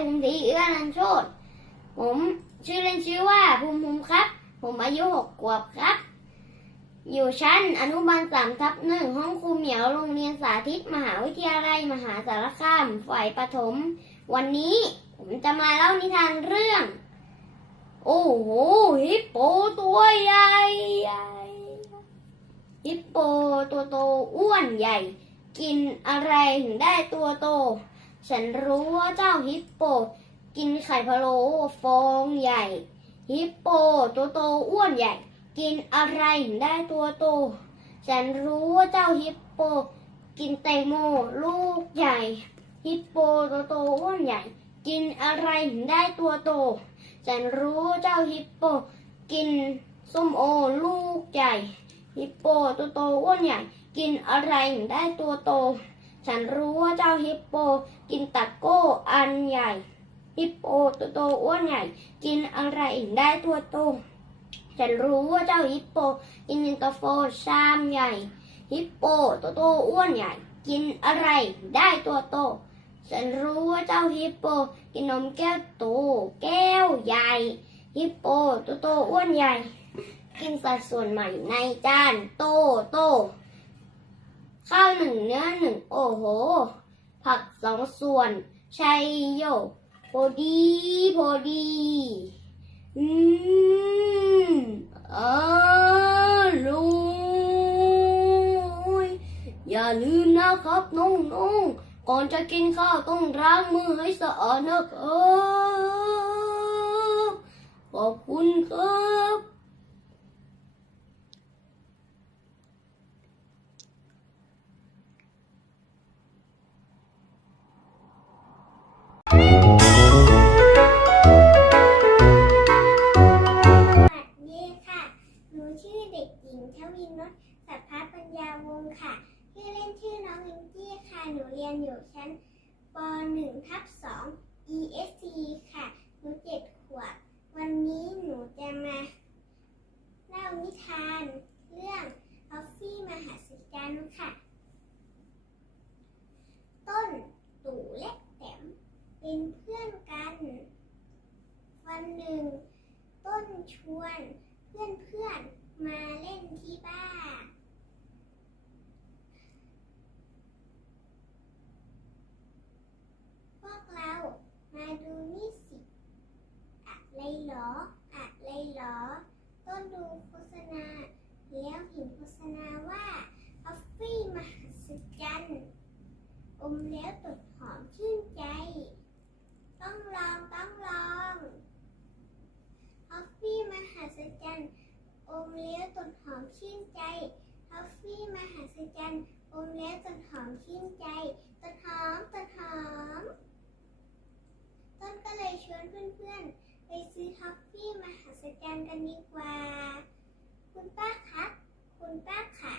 ภูมิศรีเอื้อนันโชตผมชื่อเล่นชื่อว่าภูมิภูมิครับ ผมอายุหกขวบครับ อยู่ชั้นอนุบาลสามทับหนึ่งห้องครูเหมียวโรงเรียนสาธิต มหาวิทยาลัยมหาสารคามฝ่ายประถม วันนี้ผมจะมาเล่านิทานเรื่อง โอ้โหฮิปโปตัวใหญ่ใหญ่ฮิปโปตัวโตอ้วนใหญ่ กินอะไรถึงได้ตัวโต ฉันรู้ว่าเจ้าฮิปโป กินไข่พะโล้ฟองใหญ่ ฮิปโปตัวโตอ้วนใหญ่ กินอะไรถึงได้ตัวโต ฉันรู้ว่าเจ้าฮิปโป กินแตงโมลูกใหญ่ ฮิปโปตัวโตอ้วนใหญ่ กินอะไรถึงได้ตัวโต ฉันรู้ว่าเจ้าฮิปโป กินส้มโอลูกใหญ่ ฮิปโปตัวโตอ้วนใหญ่ กินอะไรถึงได้ตัวโต ฉันรู้ว่าเจ้าฮิปโป กินตะโก้อันใหญ่ ฮิปโปตัวโตอ้วนใหญ่ กินอะไรถึงได้ตัวโต ฉันรู้ว่าเจ้าฮิปโป กินเย็นตาโฟชามใหญ่ ฮิปโปตัวโตอ้วนใหญ่ กินอะไรได้ตัวโต ฉันรู้ว่าเจ้าฮิปโป กินนมแก้วโตแก้วใหญ่ ฮิปโปตัวโตอ้วนใหญ่ กินสัดส่วนใหม่ในจานโตโต ข้าวหนึ่งเนื้อหนึ่งโอ้โห ผักสองส่วน ชัยโยพอดีพอดี อืมอร่อยอย่าลืมนะครับน้องๆก่อนจะกินข้าวต้องล้างมือให้สะอาดนะครับขอบคุณครับ ค่ะ ชื่อเล่นชื่อน้องอิงกี้ค่ะ หนูเรียนอยู่ชั้นป .1 ทับ2 ESC ค่ะ หนูเจ็ดขวบ วันนี้หนูจะมาเล่านิทานเรื่องออฟฟี่มหัศจรรย์ค่ะ ต้นตู่และแต้มเป็นเพื่อนกัน วันหนึ่ง ต้นชวนเพื่อนๆมาเล่นที่บ้าน พวกเรามาดูนี่สิ อะไรเหรอ อะไรเหรอ ต้นดูโฆษณา แล้วเห็นโฆษณาว่าออฟฟี่มหัศจรรย์อมแล้วตดหอมชื่นใจ ต้องลองต้องลอง ฮอฟฟี่มหัศจรรย์อมเลี้ยวตดหอมชื่นใจฮอฟฟี่มหัศจรรย์ อมเลี้ยวตดหอมชื่นใจตดหอมตดหอม ต้นก็เลยชวนเพื่อนๆ ไปซื้อฮอฟฟี่มหัศจรรย์กันดีกว่า คุณป้าครับคุณป้าขา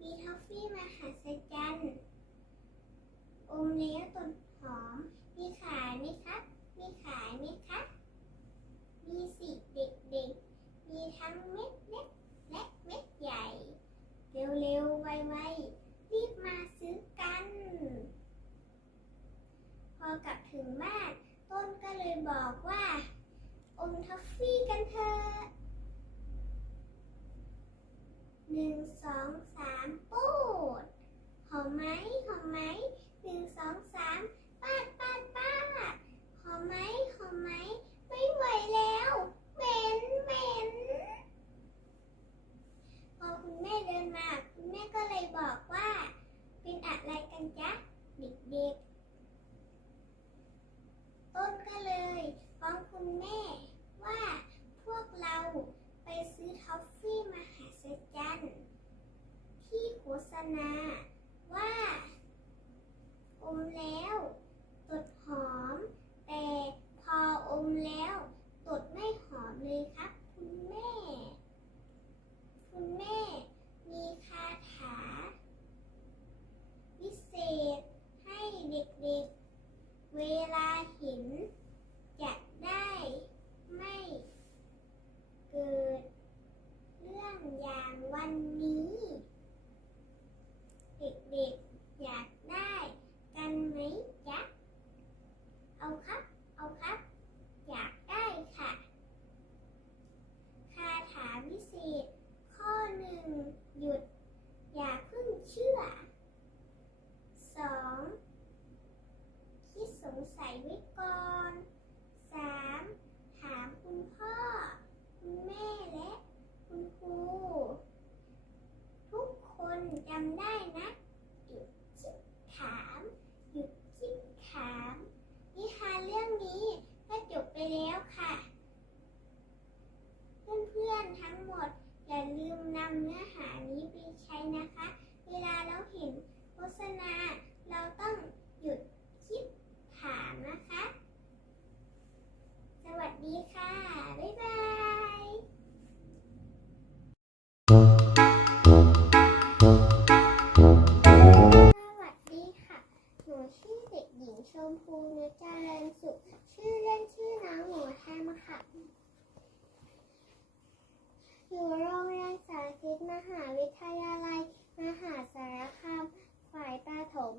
มีฮอฟฟี่มหัศจรรย์อมเลี้ยวตดหอม มีขายไหมครับมีขายไหมครับมีสิเด็กๆ มีทั้งเม็ดเล็ก man. แล้วค่ะ เพื่อนๆทั้งหมดอย่าลืมนำเนื้อหานี้ไปใช้นะคะ ค่ะ อยู่โรงเรียนสาธิตมหาวิทยาลัย มหาสารคาม ฝ่ายประถม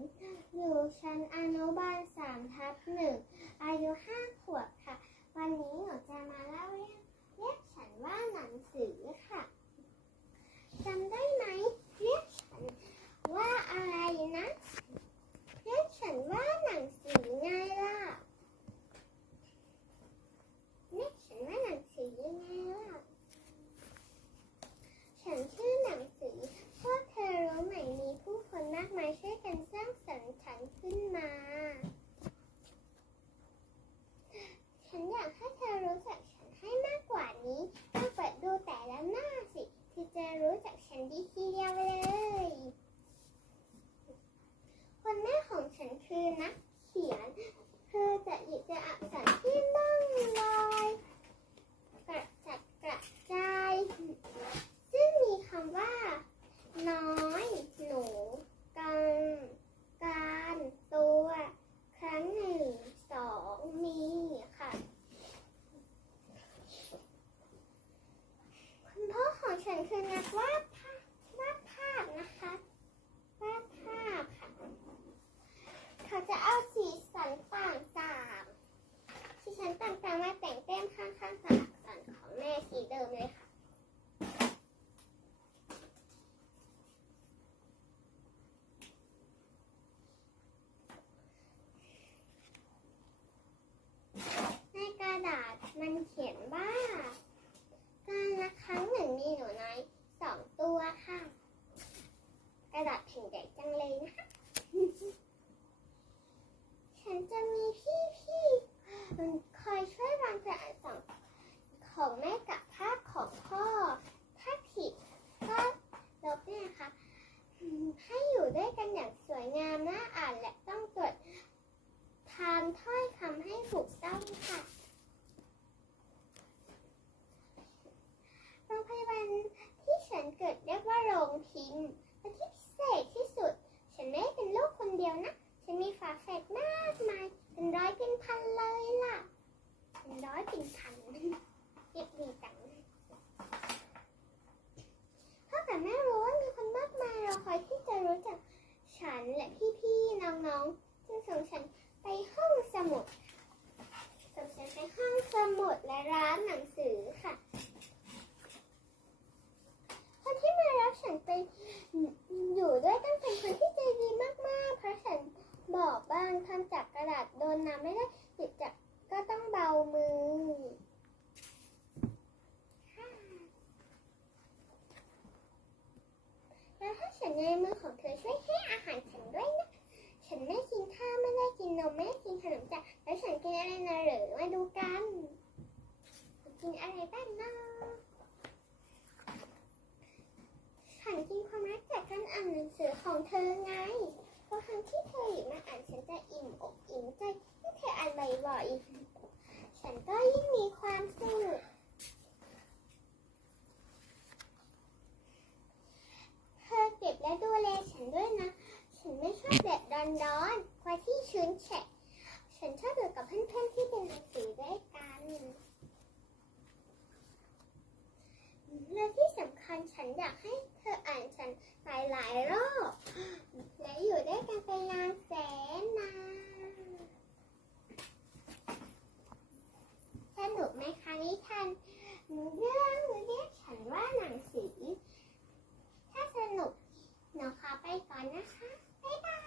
อยู่ชั้นอนุบาลสามทับหนึ่ง อายุห้าขวบค่ะ วันนี้หนูจะมาเล่าเรื่องเรียกฉันว่าหนังสือค่ะจำได้ไหมเรียกฉันว่าอะไรนะ เรียกฉันว่าหนังสือไงล่ะ น้ำไม่ได้หยิบจับก็ต้องเบามือแล้วถ้าฉันในมือของเธอช่วยให้อาหารฉันด้วยนะ ฉันไม่กินข้าวไม่ได้กินนมไม่ได้กินขนมจ้ะแล้วฉันกินอะไรนะหรือมาดูกันกินอะไรบ้างนาะฉันกินความรักจากการอ่านหนังสือของเธอไง พราะครั้งที่เธอหยิบมาอ่านฉันจะอิ่มอกอิ่มใจเมื่อเธออ่านบ่อยๆฉันก็ยิ่งมีความสุขเธอเก็บและดูแลฉันด้วยนะ ฉันไม่ชอบแบบร้อนๆเพราะที่ชื้นแฉะฉันชอบอยู่กับเพื่อนๆที่เป็นหนังสือด้วยกันและที่สำคัญฉันอยากให้เธออ่านฉันหลายๆรอบ และอยู่ด้วยกันไปนานแสนนานสนุกไหมคะนิทานเรื่องเรียกฉันว่าหนังสือถ้าสนุกหนูขอไปก่อนนะคะ บ๊ายบาย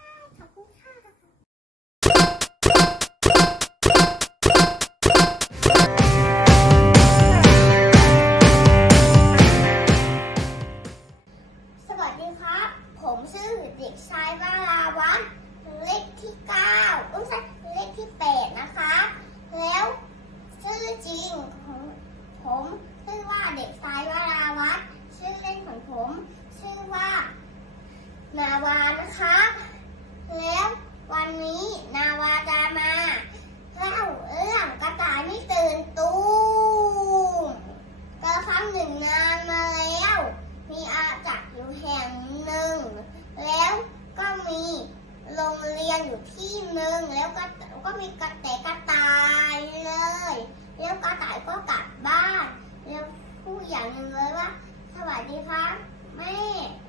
มีกระแตกระตายเลย แล้วกระต่ายก็กลับบ้าน แล้วพูดอย่างหนึ่งเลยว่า สวัสดีครับแม่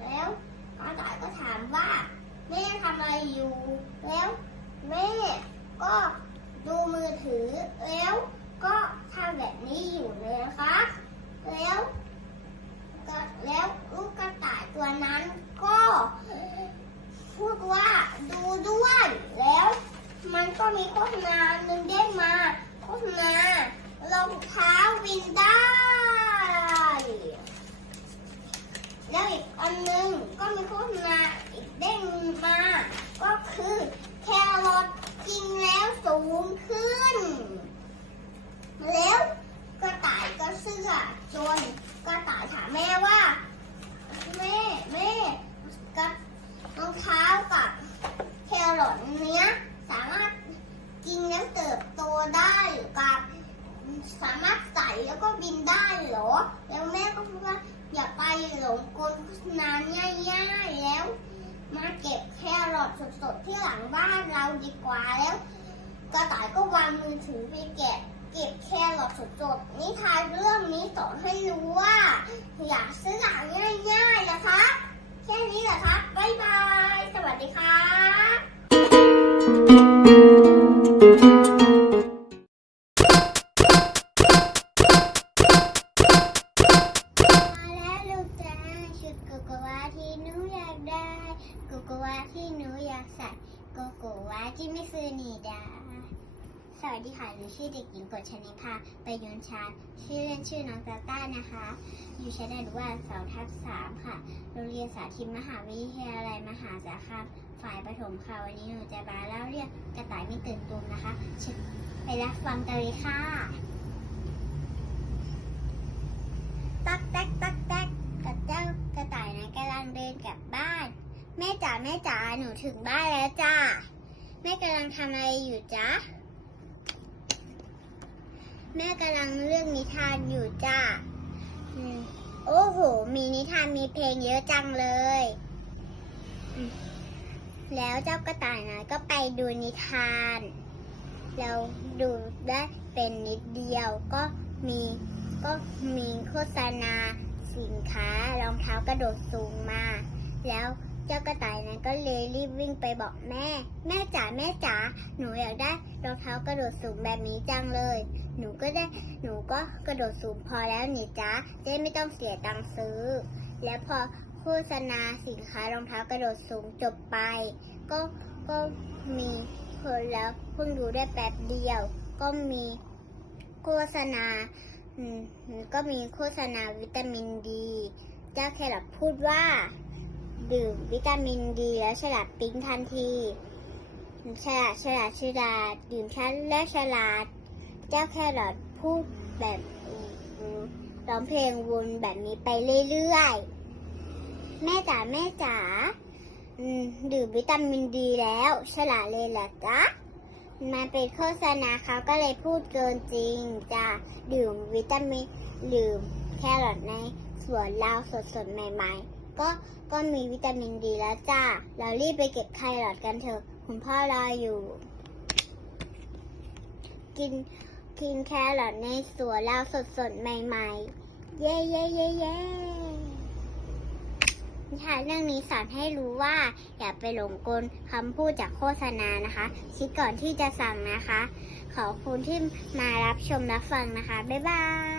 แล้วกระต่ายก็ถามว่าแม่ทำอะไรอยู่ แล้วแม่ก็ดูมือถือแล้วก็ทำแบบนี้อยู่เลยนะคะแล้ว อถือไปแกะเก็บแครอทสดๆนิทานเรื่องนี้สอนให้รู้ว่า อย่าซื้อหลังง่ายๆนะคะแค่นี้แหละครับบ๊ายบาย สวัสดีครับมาแล้วลูกจ้าชุกโกวาที่หนูอยากได้กโกวาที่หนูอยากใส่โกโกวาที่ไม่ซื้อนีดาส วัสดีค่ะหนูชื่อเด็กหญิงกฎชนิภาไปยุนชาชื่อเล่นชื่อน้องตาต้านะคะ อยู่ชั้นอนุบาลสองทับสามค่ะ โรงเรียนสาธิตมหาวิทยาลัยมหาสารคามฝ่ายประถมค่ะ วันนี้หนูจะมาเล่าเรื่องกระต่ายไม่ตื่นตูมนะคะ ไปรับฟังกันเลยค่ะตักแตกตักแตกกับเจ้ากระต่ายนั้นกำลังเดินกลับบ้าน แม่จ๋าแม่จ๋าหนูถึงบ้านแล้วจ้าแม่กำลังทำอะไรอยู่จ๊ะ แม่กำลังเลือกนิทานอยู่จ้า โอ้โห มีนิทานมีเพลงเยอะจังเลย แล้วเจ้ากระต่ายนั้นก็ไปดูนิทาน แล้วดูได้เป็นนิดเดียวก็มีก็มีโฆษณาสินค้ารองเท้ากระโดดสูงมา แล้ว เจ้ากระต่ายนั้นก็เลยรีบวิ่งไปบอกแม่ แม่จ๋าแม่จ๋าหนูอยากได้รองเท้ากระโดดสูงแบบนี้จังเลย หนูก็ได้หนูก็กระโดดสูงพอแล้วนี่จ๊ะจะไม่ต้องเสียตังค์ซื้อ แล้วพอโฆษณาสินค้ารองเท้ากระโดดสูงจบไป ก็ก็มีคนแล้วเพิ่งดูได้แป๊บเดียว ก็มีโฆษณาอืมก็มีโฆษณาวิตามินดี เจ้าแครอทพูดว่า ดื่มวิตามินดีแล้วฉลาดปิ๊งทันที ฉลาดฉลาดฉลาดดื่มชั้นและฉลาด เจ้าแครอทพูดแบบร้องเพลงวนแบบนี้ไปเรื่อยๆ แม่จ๋าแม่จ๋าดื่มวิตามินดีแล้ว ฉลาดเลยเหรอจ๊ะมันเป็นโฆษณาเขาก็เลยพูดเกินจริงจะดื่มวิตามินดื่มแครอทในสวนเราสดๆ ใหม่ ๆ ก็ก็มีวิตามินดีแล้วจ้า เรารีบไปเก็บแครอทกันเถอะ คุณพ่อรออยู่ กินกินแครอทในสวนเราสดๆใหม่ ๆ เย้เย้เย้เย้นิทานเรื่องนี้สอนให้รู้ว่า อย่าไปหลงกลคำพูดจากโฆษณานะคะ คิดก่อนที่จะสั่งนะคะ ขอบคุณที่มารับชมรับฟังนะคะ บ๊ายบาย